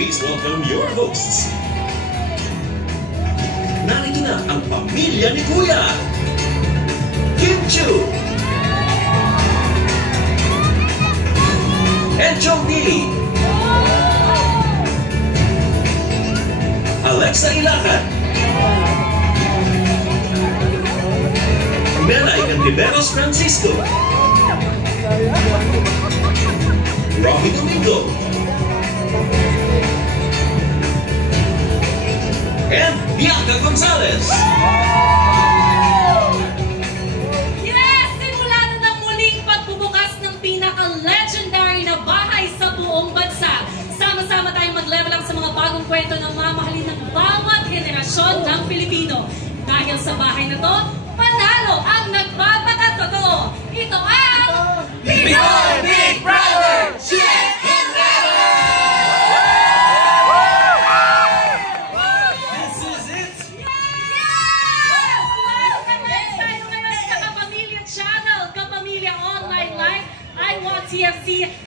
Please welcome your hosts. Narito na ang pamilya ni Kuya Kim Chiu and Chonggi, Alexa Ilacan, Melay Cantiveros Francisco, Rocky Domingo, and Bianca Gonzalez. Yes! Simula na ng muling pagbubukas ng pinaka-legendary na bahay sa buong bansa. Sama-sama tayong mag-level up sa mga bagong kwento ng mamahalin ng bawat henerasyon ng Pilipino. Dahil sa bahay na to, panalo ang nagpapakatotoo. Ito ang Pinoy Big Brother! Shit in Level! This is it! Yes! Welcome tayo ngayon sa Kapamilya Channel, Kapamilya Online Live. I want TFC.